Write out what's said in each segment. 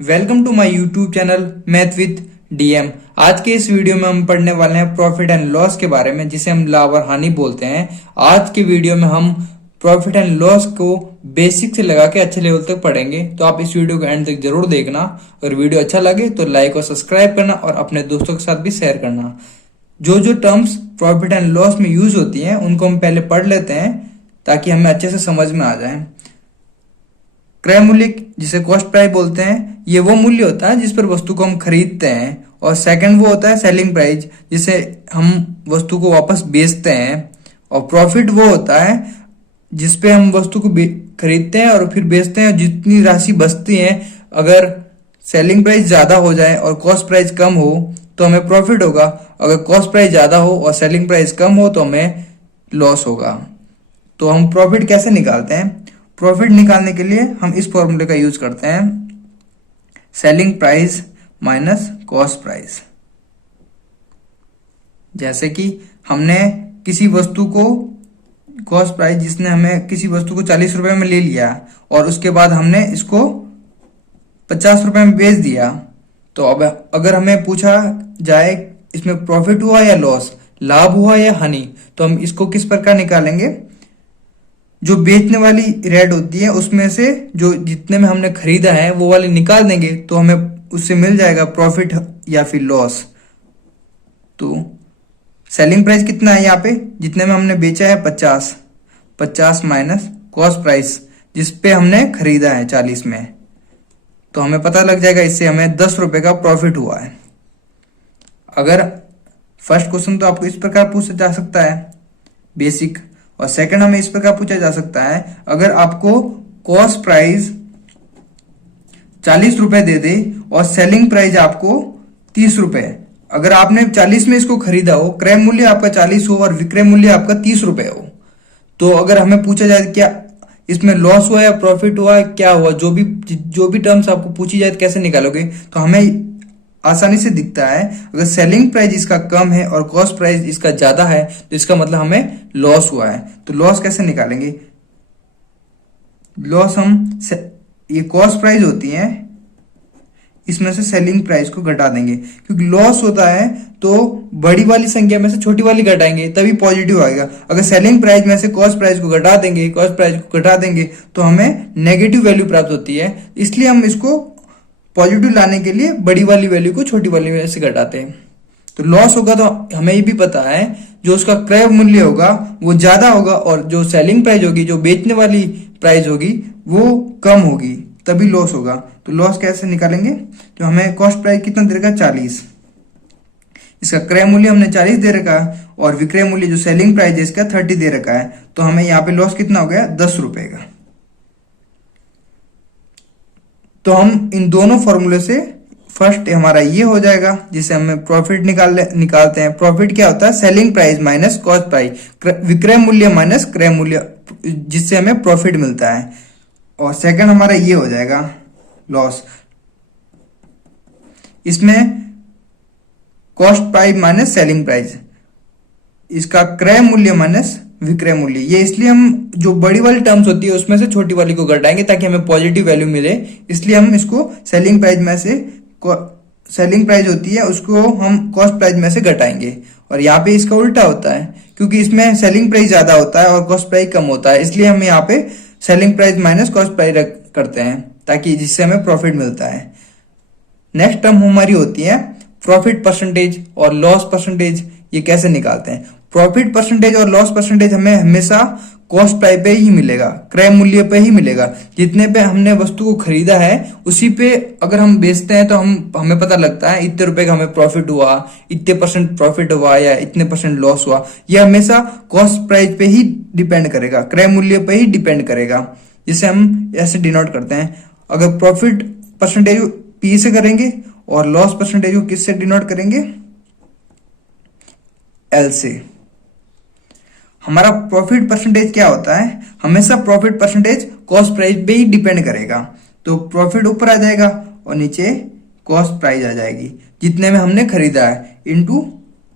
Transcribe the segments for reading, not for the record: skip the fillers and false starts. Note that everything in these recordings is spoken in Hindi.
Welcome to my YouTube channel math with DM. आज के इस वीडियो में हम पढ़ने वाले हैं प्रॉफिट एंड लॉस के बारे में, जिसे हम लाभ और हानि बोलते हैं। आज के वीडियो में हम प्रॉफिट एंड लॉस को बेसिक से लगा के अच्छे लेवल तक पढ़ेंगे, तो आप इस वीडियो को एंड तक जरूर देखना। अगर वीडियो अच्छा लगे तो लाइक और सब्सक्राइब करना और अपने दोस्तों के साथ भी शेयर करना। जो जो टर्म्स प्रॉफिट एंड लॉस में यूज होती हैं उनको हम पहले पढ़ लेते हैं ताकि हमें अच्छे से समझ में आ जाए। क्रय मूल्य, जिसे कॉस्ट प्राइस बोलते हैं, ये वो मूल्य होता है जिस पर वस्तु को हम खरीदते हैं। और सेकंड वो होता है सेलिंग प्राइस, जिसे हम वस्तु को वापस बेचते हैं। और प्रॉफिट वो होता है जिस पे हम वस्तु को खरीदते हैं और फिर बेचते हैं। जितनी राशि बचती है, अगर सेलिंग प्राइस ज्यादा हो जाए और कॉस्ट प्राइस कम हो तो हमें प्रॉफिट होगा। अगर कॉस्ट प्राइस ज्यादा हो और सेलिंग प्राइस कम हो तो हमें लॉस होगा। तो हम प्रॉफिट कैसे निकालते हैं? प्रॉफिट निकालने के लिए हम इस फॉर्मूले का यूज करते हैं, selling price minus cost price. जैसे कि हमने किसी वस्तु को कॉस्ट प्राइस, जिसने हमें किसी वस्तु को 40 रुपए में ले लिया और उसके बाद हमने इसको 50 रुपए में बेच दिया। तो अब अगर हमें पूछा जाए इसमें प्रॉफिट हुआ या लॉस, लाभ हुआ या हानि, तो हम इसको किस प्रकार निकालेंगे? जो बेचने वाली रेट होती है उसमें से जो जितने में हमने खरीदा है वो वाली निकाल देंगे, तो हमें उससे मिल जाएगा प्रॉफिट या फिर लॉस। तो सेलिंग प्राइस कितना है यहाँ पे, जितने में हमने बेचा है 50 माइनस कॉस्ट प्राइस जिस पे हमने खरीदा है 40 में, तो हमें पता लग जाएगा। इससे हमें 10 रुपए का प्रॉफिट हुआ है। अगर फर्स्ट क्वेश्चन तो आपको इस प्रकार पूछा जा सकता है बेसिक, और सेकंड हमें इस प्रकार पूछा जा सकता है, अगर आपको कॉस्ट प्राइस 40 रुपए दे दे और सेलिंग प्राइस आपको 30 रुपए, अगर आपने 40 में इसको खरीदा हो, क्रय मूल्य आपका 40 हो और विक्रय मूल्य आपका 30 रुपए हो, तो अगर हमें पूछा जाए क्या इसमें लॉस हुआ या प्रॉफिट हुआ, क्या हुआ, जो भी टर्म्स आपको पूछी जाए कैसे निकालोगे, तो हमें आसानी से दिखता है। अगर सेलिंग प्राइस इसका कम है और कॉस्ट प्राइस इसका ज्यादा है तो इसका मतलब हमें लॉस हुआ है। तो लॉस कैसे निकालेंगे? लॉस ये कॉस्ट प्राइस होती है, इसमें से सेलिंग प्राइस को घटा देंगे, क्योंकि लॉस होता है तो बड़ी वाली संख्या में से छोटी वाली घटाएंगे तभी पॉजिटिव आएगा। अगर सेलिंग प्राइस में से कॉस्ट प्राइस को घटा देंगे तो हमें नेगेटिव वैल्यू प्राप्त होती है। इसलिए हम इसको पॉजिटिव लाने के लिए बड़ी वाली वैल्यू को छोटी वाली वैल्यू से घटाते हैं। तो लॉस होगा तो हमें ये भी पता है जो उसका क्रय मूल्य होगा वो ज्यादा होगा और जो सेलिंग प्राइस होगी, जो बेचने वाली प्राइस होगी, वो कम होगी, तभी लॉस होगा। तो लॉस कैसे निकालेंगे? तो हमें कॉस्ट प्राइस कितना दे रखा है 40, इसका क्रय मूल्य हमने 40 दे रखा है और विक्रय मूल्य जो सेलिंग प्राइस है इसका 30 दे रखा है, तो हमें यहाँ पे लॉस कितना हो गया 10 रुपए का। तो हम इन दोनों फॉर्मूले से फर्स्ट हमारा ये हो जाएगा जिसे हमें प्रॉफिट निकालते हैं। प्रॉफिट क्या होता है? Selling price minus cost price, विक्रय मूल्य माइनस क्रय मूल्य, जिससे हमें प्रॉफिट मिलता है। और सेकंड हमारा ये हो जाएगा लॉस, इसमें cost price minus selling price, इसका क्रय मूल्य माइनस विक्रय मूल्य। ये इसलिए हम जो बड़ी वाली टर्म्स होती है उसमें से छोटी वाली को घटाएंगे ताकि हमें पॉजिटिव वैल्यू मिले। इसलिए हम इसको सेलिंग प्राइस में से, सेलिंग प्राइस होती है उसको हम कॉस्ट प्राइस में से घटाएंगे। और यहाँ पे इसका उल्टा होता है, क्योंकि इसमें सेलिंग प्राइस ज्यादा होता है और कॉस्ट प्राइस कम होता है, इसलिए हम यहाँ पे selling price minus cost price करते हैं ताकि जिससे हमें प्रॉफिट मिलता है। नेक्स्ट टर्म हमारी होती है प्रॉफिट परसेंटेज और लॉस परसेंटेज। ये कैसे निकालते हैं? प्रॉफिट परसेंटेज और लॉस परसेंटेज हमें हमेशा कॉस्ट प्राइस पे ही मिलेगा, क्रय मूल्य पे ही मिलेगा। जितने पे हमने वस्तु को खरीदा है उसी पे अगर हम बेचते हैं तो हमें पता लगता है इतने रुपए का हमें प्रॉफिट हुआ, इतने % प्रॉफिट हुआ या इतने % लॉस हुआ। यह हमेशा कॉस्ट प्राइस पे ही डिपेंड करेगा, क्रय मूल्य पे ही डिपेंड करेगा, जिसे हम ऐसे डिनोट करते हैं। अगर प्रॉफिट परसेंटेज पी से करेंगे और लॉस परसेंटेज को किससे डिनोट करेंगे? एल से। हमारा प्रॉफिट परसेंटेज क्या होता है? हमेशा प्रॉफिट परसेंटेज कॉस्ट प्राइस पे ही डिपेंड करेगा। तो प्रॉफिट ऊपर आ जाएगा और नीचे कॉस्ट प्राइस आ जाएगी, जितने में हमने खरीदा है, इनटू,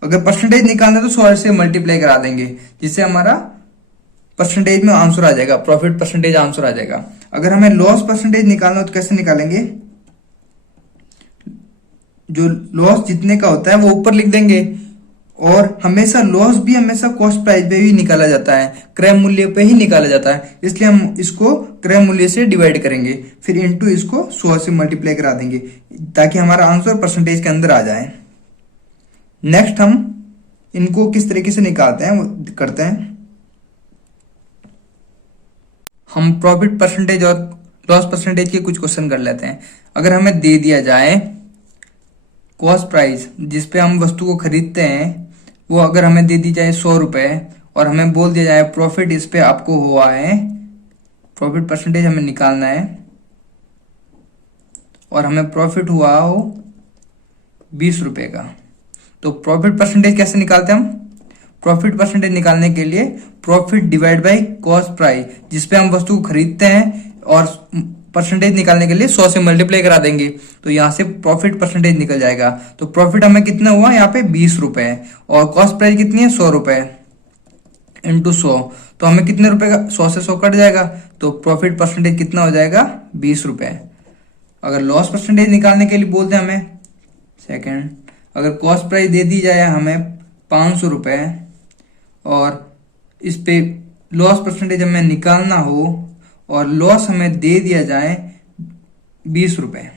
अगर परसेंटेज निकालना है तो 100 से मल्टीप्लाई करा देंगे, जिससे हमारा परसेंटेज में आंसर आ जाएगा, प्रॉफिट परसेंटेज आंसर आ जाएगा। अगर हमें लॉस परसेंटेज निकालना हो तो कैसे निकालेंगे? जो लॉस जितने का होता है वो ऊपर लिख देंगे, और हमेशा लॉस भी हमेशा कॉस्ट प्राइस पे ही निकाला जाता है, क्रय मूल्य पे ही निकाला जाता है, इसलिए हम इसको क्रय मूल्य से डिवाइड करेंगे, फिर इनटू इसको 100 से मल्टीप्लाई करा देंगे ताकि हमारा आंसर परसेंटेज के अंदर आ जाए। नेक्स्ट हम इनको किस तरीके से निकालते हैं वो करते हैं। हम प्रॉफिट परसेंटेज और लॉस परसेंटेज के कुछ क्वेश्चन कर लेते हैं। अगर हमें दे दिया जाए कॉस्ट प्राइस जिसपे हम वस्तु को खरीदते हैं, वो अगर हमें दे दी जाए 100 रुपए, और हमें बोल दिया जाए प्रॉफिट इस पे आपको हुआ है, प्रॉफिट परसेंटेज हमें निकालना है, और हमें प्रॉफिट हुआ हो 20 रुपए का, तो प्रॉफिट परसेंटेज कैसे निकालते हैं हम? प्रॉफिट परसेंटेज निकालने के लिए profit divide by cost price जिसपे हम वस्तु को खरीदते हैं, और परसेंटेज निकालने के लिए 100 से मल्टीप्लाई करा देंगे, तो यहां से प्रॉफिट परसेंटेज निकल जाएगा। तो प्रॉफिट हमें कितना हुआ यहाँ पे 20 रुपए, और कॉस्ट प्राइस कितनी है 100 रुपए इंटू 100, तो हमें कितने रुपए का 100 से 100 कट जाएगा, तो प्रॉफिट परसेंटेज कितना हो जाएगा 20 रुपए। अगर लॉस परसेंटेज निकालने के लिए बोलते हैं हमें सेकेंड, अगर कॉस्ट प्राइस दे दी जाए हमें 500 रुपए, और इस पे लॉस परसेंटेज हमें निकालना हो, और लॉस हमें दे दिया जाए 20 रुपए,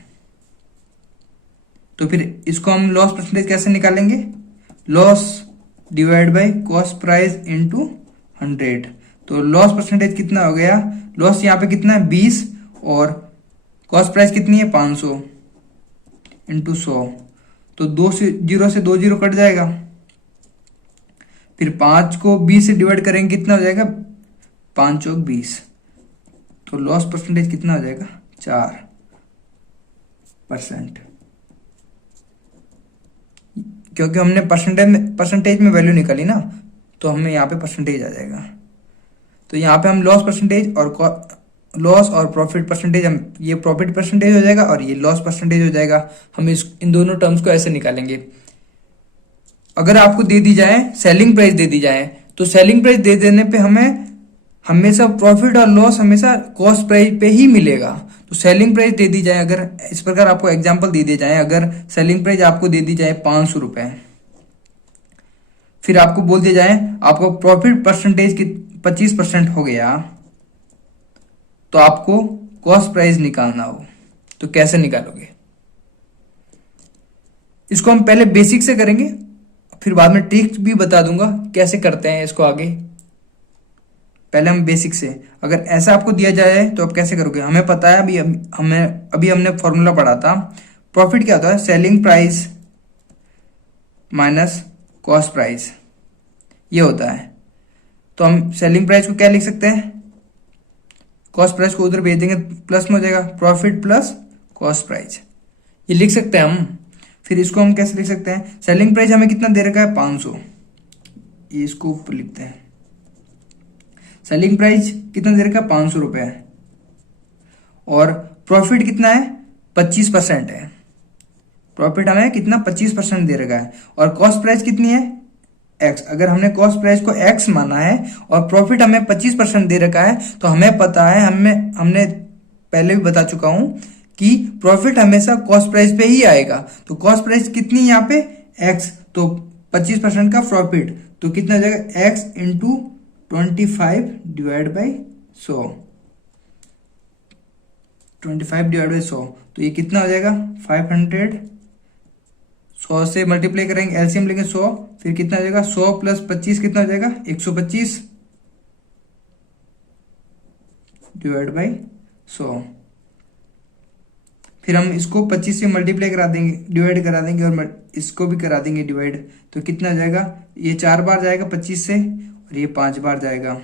तो फिर इसको हम लॉस परसेंटेज कैसे निकालेंगे? Loss divide by cost price into 100, तो लॉस परसेंटेज कितना हो गया? लॉस यहाँ पे कितना है 20, और कॉस्ट प्राइस कितनी है 500 इंटू 100, तो 2 से 2 जीरो कट जाएगा, फिर 5 को 20 से डिवाइड करेंगे कितना हो जाएगा 5 चौक 20, तो लॉस परसेंटेज कितना हो जाएगा 4%, क्योंकि हमने परसेंटेज में वैल्यू निकाली ना, तो हमें यहाँ पे परसेंटेज आ जाएगा। तो यहाँ पे हम लॉस परसेंटेज और लॉस और प्रॉफिट परसेंटेज, हम ये प्रॉफिट परसेंटेज हो जाएगा और ये लॉस परसेंटेज हो जाएगा। हम इन दोनों टर्म्स को ऐसे निकालेंगे। अगर आपको दे दी जाए सेलिंग प्राइस दे दी जाए, तो सेलिंग प्राइस दे देने पे हमें हमेशा प्रॉफिट और लॉस हमेशा कॉस्ट प्राइस पे ही मिलेगा। तो सेलिंग प्राइस दे दी जाए, अगर इस प्रकार आपको एग्जांपल दे दिए जाए, अगर सेलिंग प्राइस आपको दे दी जाए 500 रुपए, फिर आपको बोल दिया जाए आपको प्रॉफिट परसेंटेज की 25% हो गया, तो आपको कॉस्ट प्राइस निकालना हो, तो कैसे निकालोगे? इसको हम पहले बेसिक से करेंगे, फिर बाद में ट्रिक्स भी बता दूंगा कैसे करते हैं इसको आगे। पहले हम बेसिक से, अगर ऐसा आपको दिया जाए तो आप कैसे करोगे? हमें पता है, अभी हमने फॉर्मूला पढ़ा था, प्रॉफिट क्या होता है? Selling price minus cost price, ये होता है। तो हम सेलिंग प्राइस को क्या लिख सकते हैं? कॉस्ट प्राइस को उधर भेज देंगे, प्लस में हो जाएगा प्रॉफिट प्लस कॉस्ट प्राइस, ये लिख सकते हैं हम। फिर इसको हम कैसे लिख सकते हैं? सेलिंग प्राइस हमें कितना दे रखा है 500, ये इसको ऊपर लिखते हैं। सेलिंग प्राइस कितना दे रखा है 500 रुपए है, और प्रॉफिट कितना है 25% है। प्रॉफिट हमें कितना 25% दे रखा है, और कॉस्ट प्राइस कितनी है x। अगर हमने कॉस्ट प्राइस को x माना है और प्रॉफिट हमें 25% दे रखा है, तो हमें पता है, हमने पहले भी बता चुका हूं कि प्रॉफिट हमेशा कॉस्ट प्राइस पे ही आएगा। तो कॉस्ट प्राइस कितनी है यहाँ पे x, तो 25% का प्रॉफिट, तो कितना हो जाएगा x into 25 divide by 100, 25 divide by 100, तो ये कितना हो जाएगा 500। 100 से मल्टीप्लाई करेंगे, एलसीएम लेंगे 100, फिर कितना हो जाएगा 100 प्लस 25 कितना हो जाएगा 125 डिवाइड बाई 100। फिर हम इसको 25 से मल्टीप्लाई करा देंगे, डिवाइड करा देंगे, और इसको भी करा देंगे डिवाइड, तो कितना हो जाएगा? ये 4 बार जाएगा 25 से, और ये 5 बार जाएगा।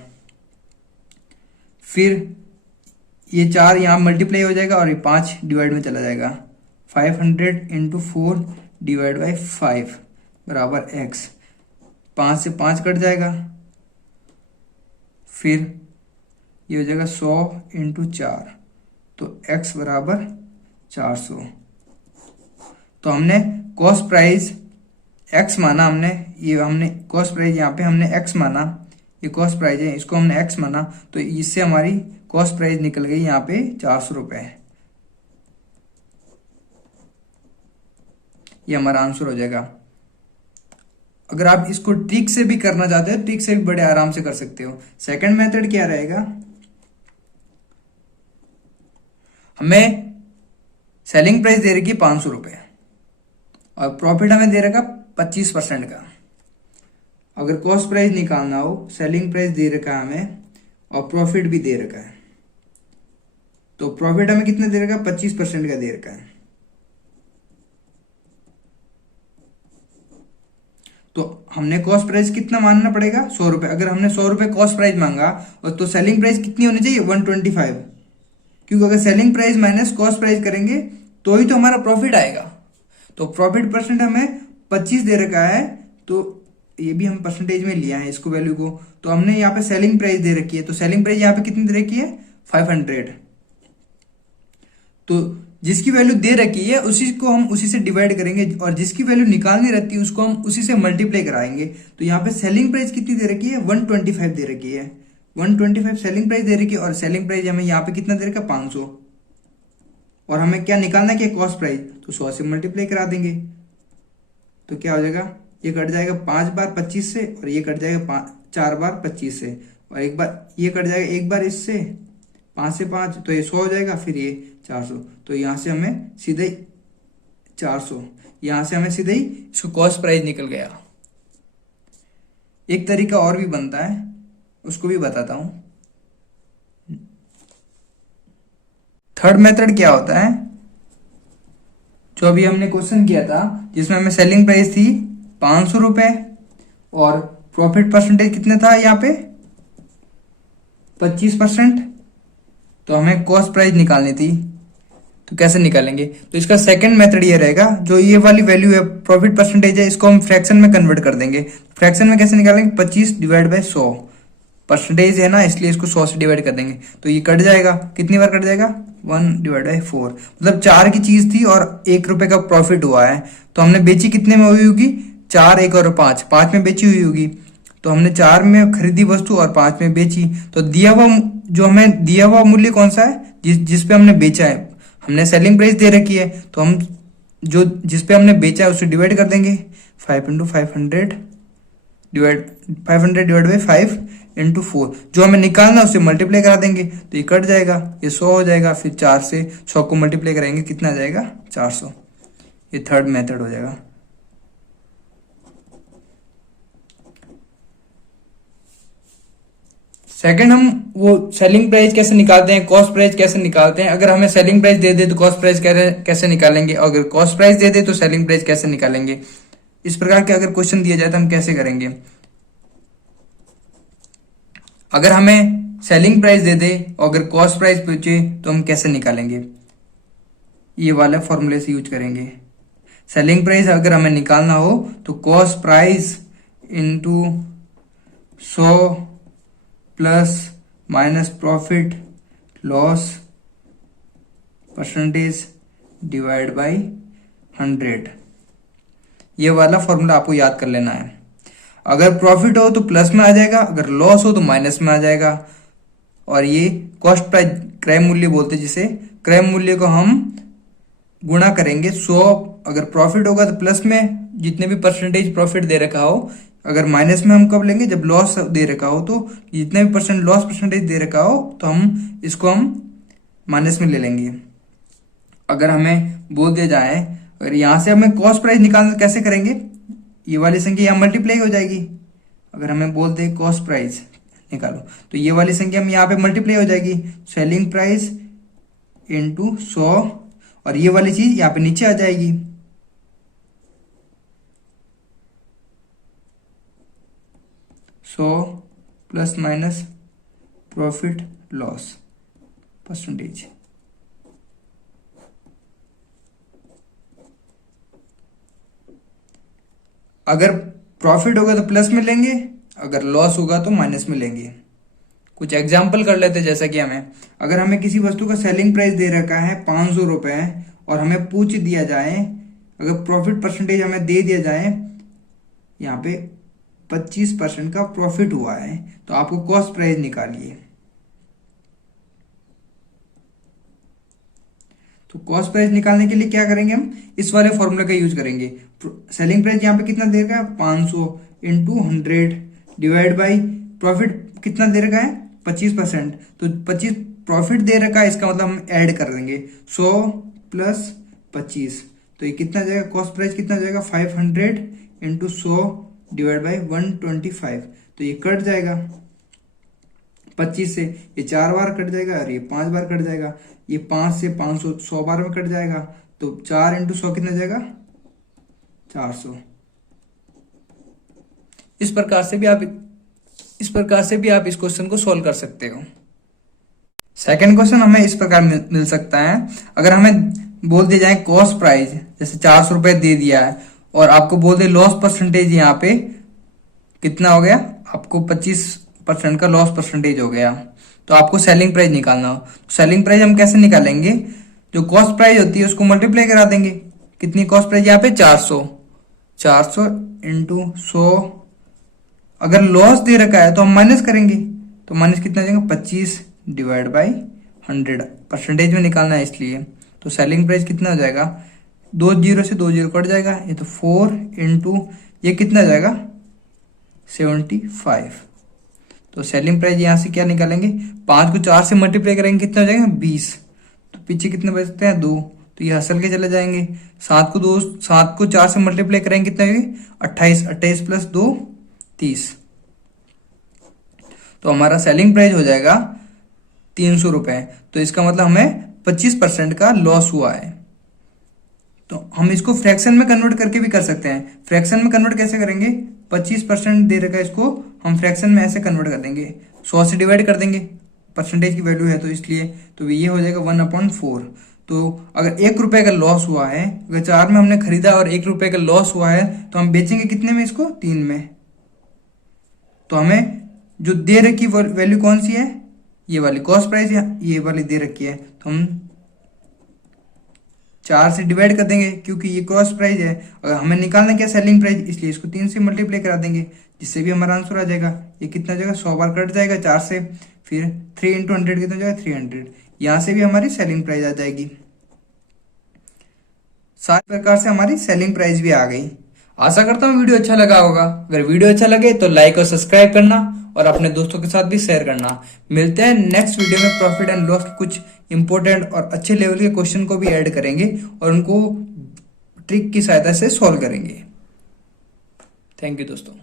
फिर ये 4 यहाँ मल्टीप्लाई हो जाएगा, और ये 5 डिवाइड में चला जाएगा। 500 इंटू 4 डिवाइड बाई 5 बराबर x, 5 से 5 कट जाएगा। फिर ये हो जाएगा 100 इंटू 4, तो x बराबर 400। तो हमने कॉस्ट प्राइस x माना, हमने कॉस्ट प्राइस यहाँ पे हमने x माना, ये कॉस्ट प्राइस है, इसको हमने x माना, तो इससे हमारी कॉस्ट प्राइस निकल गई यहाँ पे 400 रुपए। ये हमारा आंसर हो जाएगा। अगर आप इसको ट्रिक से भी करना चाहते हो, ट्रिक से भी बड़े आराम से कर सकते हो। सेकंड मेथड क्या रहेगा, हमें सेलिंग प्राइस दे रखी है 500 रुपये और प्रॉफिट हमें दे रखा 25% का। अगर कॉस्ट प्राइस निकालना हो, सेलिंग प्राइस दे रखा है हमें और प्रॉफिट भी दे रखा है, तो प्रॉफिट हमें कितना दे रखा है, 25% का दे रखा है। तो हमने कॉस्ट प्राइस कितना मानना पड़ेगा, 100 रुपए। अगर हमने 100 रुपए कॉस्ट प्राइस मांगा और तो सेलिंग प्राइस कितनी होनी चाहिए, 125, क्योंकि अगर selling price minus cost price करेंगे तो ही तो हमारा प्रॉफिट आएगा। तो प्रॉफिट परसेंट हमें 25 दे रखा है, तो ये भी हम परसेंटेज में लिया है इसको वैल्यू को। तो हमने यहाँ पे सेलिंग प्राइस दे रखी है, तो सेलिंग प्राइस यहाँ पे कितनी दे रखी है, 500। तो जिसकी वैल्यू दे रखी है उसी को हम उसी से डिवाइड करेंगे और जिसकी वैल्यू निकालनी रहती है उसको हम उसी से मल्टीप्लाई कराएंगे। तो यहाँ पे सेलिंग प्राइस कितनी दे रखी है, 125 दे रखी है, 125 सेलिंग प्राइस दे रखी है और सेलिंग प्राइस हमें यहाँ पे कितना दे रखा है, 500। और हमें क्या निकालना है, क्या कॉस्ट प्राइस, तो 100 से मल्टीप्लाई करा देंगे। तो क्या हो जाएगा, ये कट जाएगा 5 बार 25 से और ये कट जाएगा 4 बार 25 से और एक बार ये कट जाएगा एक बार इससे 5 से 5, तो ये 100 हो जाएगा, फिर ये 400। तो यहां से हमें सीधे 400, यहां से हमें सीधे ही इसको कॉस्ट प्राइस निकल गया। एक तरीका और भी बनता है, उसको भी बताता हूं। थर्ड मेथड क्या होता है, जो अभी हमने क्वेश्चन किया था जिसमें हमें सेलिंग प्राइस थी 500 रुपए और प्रॉफिट परसेंटेज कितना था यहाँ पे, 25%। तो हमें कॉस्ट प्राइस निकालनी थी, तो कैसे निकालेंगे, तो इसका सेकंड मेथड ये रहेगा, जो ये वाली वैल्यू है प्रॉफिट परसेंटेज है, इसको हम फ्रैक्शन में कन्वर्ट कर देंगे। फ्रैक्शन में कैसे निकालेंगे, 25 डिवाइड बाय 100, परसेंटेज है ना इसलिए इसको 100 से डिवाइड कर देंगे। तो ये कट जाएगा, कितनी बार कट जाएगा, 1 डिवाइड बाय 4, मतलब 4 की चीज थी और 1 रुपए का प्रॉफिट हुआ है। तो हमने बेची कितने में हुई होगी, 4, 1 और 5 में बेची हुई होगी। तो हमने 4 में खरीदी वस्तु और 5 में बेची, तो दिया हुआ जो हमें दिया हुआ मूल्य कौन सा है, जिस पे हमने बेचा है। हमने सेलिंग प्राइस दे रखी है, तो हम जो जिस पे हमने बेचा है उसे डिवाइड कर देंगे, 5 इंटू 500 डिवाइड बाई 5 इंटू 4। जो हमें निकालना है उसे मल्टीप्लाई करा देंगे, तो ये कट जाएगा, ये 100 हो जाएगा। फिर 4 से 100 को मल्टीप्लाई करेंगे, कितना आ जाएगा, 400। ये थर्ड मेथड हो जाएगा। सेकंड, हम वो सेलिंग प्राइस कैसे निकालते हैं, कॉस्ट प्राइस कैसे निकालते हैं। अगर हमें सेलिंग प्राइस दे दे तो कॉस्ट प्राइस कैसे निकालेंगे, और अगर कॉस्ट प्राइस दे दे तो सेलिंग प्राइस कैसे निकालेंगे। इस प्रकार के अगर क्वेश्चन दिया जाए तो हम कैसे करेंगे। अगर हमें सेलिंग प्राइस दे दे और अगर कॉस्ट प्राइस पूछे तो हम कैसे निकालेंगे, ये वाला फॉर्मूले से यूज करेंगे। सेलिंग प्राइस अगर हमें निकालना हो तो cost price into 100 plus minus profit loss percentage divide by 100, ये वाला फॉर्मूला आपको याद कर लेना है। अगर प्रॉफिट हो तो प्लस में आ जाएगा, अगर लॉस हो तो माइनस में आ जाएगा। और ये कॉस्ट प्राइस क्रय मूल्य बोलते हैं, जिसे क्रय मूल्य को हम गुणा करेंगे 100। अगर प्रॉफिट होगा तो प्लस में जितने भी परसेंटेज प्रॉफिट दे रखा हो, अगर माइनस में हम कब लेंगे, जब लॉस दे रखा हो। तो जितने भी परसेंट लॉस परसेंटेज दे रखा हो तो हम इसको हम माइनस में ले लेंगे। अगर हमें बोल दिया जाए, अगर यहां से हमें कॉस्ट प्राइस निकालना कैसे करेंगे, ये वाली संख्या यहाँ मल्टीप्लाई हो जाएगी। अगर हमें बोल दे कॉस्ट प्राइस निकालो तो ये वाली संख्या हम यहाँ पे मल्टीप्लाई हो जाएगी, सेलिंग प्राइस इंटू 100, और ये वाली चीज यहाँ पे नीचे आ जाएगी। So plus minus profit loss percentage. अगर प्रॉफिट होगा तो प्लस में लेंगे, अगर लॉस होगा तो माइनस में लेंगे। कुछ एग्जाम्पल कर लेते हैं, जैसा कि अगर हमें किसी वस्तु का सेलिंग प्राइस दे रखा है 500 रुपए और हमें पूछ दिया जाए, अगर प्रॉफिट परसेंटेज हमें दे दिया जाए यहाँ पे 25% का प्रॉफिट हुआ है, तो आपको कॉस्ट प्राइस निकालिए। तो कॉस्ट प्राइस निकालने के लिए क्या करेंगे, हम इस वाले फॉर्मूले का यूज करेंगे। सेलिंग प्राइस यहाँ पे कितना दे रखा है, 500 इंटू 100 डिवाइड बाई प्रॉफिट कितना दे रखा है, 25%। तो 25 प्रॉफिट दे रखा है, इसका मतलब हम ऐड कर देंगे 100 प्लस 25। तो ये कितना जाएगा, कॉस्ट प्राइस कितना जाएगा, 500 इंटू 100 डिवाइड बाई 125। तो ये कट जाएगा 25 से, ये 4 बार कट जाएगा और ये 5 बार कट जाएगा। ये 5 से 500 100 बार में कट जाएगा। तो 4 इंटू 100 कितना जाएगा, 400। इस प्रकार से भी आप इस क्वेश्चन को सॉल्व कर सकते हो। सेकंड क्वेश्चन हमें इस प्रकार मिल सकता है। अगर हमें बोल दिया जाए कॉस्ट प्राइस, जैसे 400 रुपए दे दिया है और आपको बोल दे लॉस परसेंटेज यहाँ पे कितना हो गया, आपको 25% का लॉस परसेंटेज हो गया। तो आपको सेलिंग प्राइस निकालना हो। सेलिंग प्राइस हम कैसे निकालेंगे, जो कॉस्ट प्राइस होती है उसको मल्टीप्लाई करा देंगे। कितनी कॉस्ट प्राइस यहाँ पे, 400 इंटू 100। अगर लॉस दे रखा है तो हम माइनस करेंगे, तो माइनस कितना जाएगा, 25 डिवाइड बाई 100। परसेंटेज में निकालना है इसलिए। तो सेलिंग प्राइस कितना हो जाएगा, 2 जीरो से 2 जीरो कट जाएगा, ये तो 4 इंटू ये कितना जाएगा, 75। तो सेलिंग प्राइस यहां से क्या निकालेंगे, 5 को 4 से मल्टीप्लाई करेंगे कितना हो जाएगा, 20। तो पीछे कितने बचते हैं, 2। तो ये हसल के चले जाएंगे। 7 को 4 से मल्टीप्लाई करेंगे कितना होगी, 28। 28 प्लस 2 30। तो हमारा सेलिंग प्राइस हो जाएगा 300 रुपए। तो इसका मतलब हमें 25% का लॉस हुआ है। तो हम इसको फ्रैक्शन में कन्वर्ट करके भी कर सकते हैं। फ्रैक्शन में कन्वर्ट कैसे करेंगे, 25% दे रखा है, इसको हम फ्रैक्शन में ऐसे कन्वर्ट कर देंगे, 100 से डिवाइड कर देंगे, परसेंटेज की वैल्यू है तो इसलिए। तो ये हो जाएगा 1/4। तो अगर 1 रुपए का लॉस हुआ है, अगर 4 में हमने खरीदा और 1 रुपए का लॉस हुआ है, तो हम बेचेंगे कितने में इसको, 3 में। तो हमें जो दे रखी वैल्यू कौन सी है, ये वाली कॉस्ट प्राइस, ये वाली दे रखी है। तो हम 4 से डिवाइड कर देंगे क्योंकि ये कॉस्ट प्राइस है। अगर हमें निकालना क्या, सेलिंग प्राइस, इसलिए इसको 3 से मल्टीप्लाई करा देंगे, जिससे भी हमारा आंसर आ जाएगा। ये कितना जाएगा, 100 बार कट जाएगा 4 से, फिर 3 इंटू 100 कितना जाएगा, 300। यहां से भी हमारी सेलिंग प्राइस आ जाएगी। सारी प्रकार से हमारी सेलिंग प्राइस भी आ गई। आशा करता हूँ वीडियो अच्छा लगा होगा। अगर वीडियो अच्छा लगे तो लाइक और सब्सक्राइब करना और अपने दोस्तों के साथ भी शेयर करना। मिलते हैं नेक्स्ट वीडियो में। प्रॉफिट एंड लॉस के कुछ इंपॉर्टेंट और अच्छे लेवल के क्वेश्चन को भी ऐड करेंगे और उनको ट्रिक की सहायता से सॉल्व करेंगे। थैंक यू दोस्तों।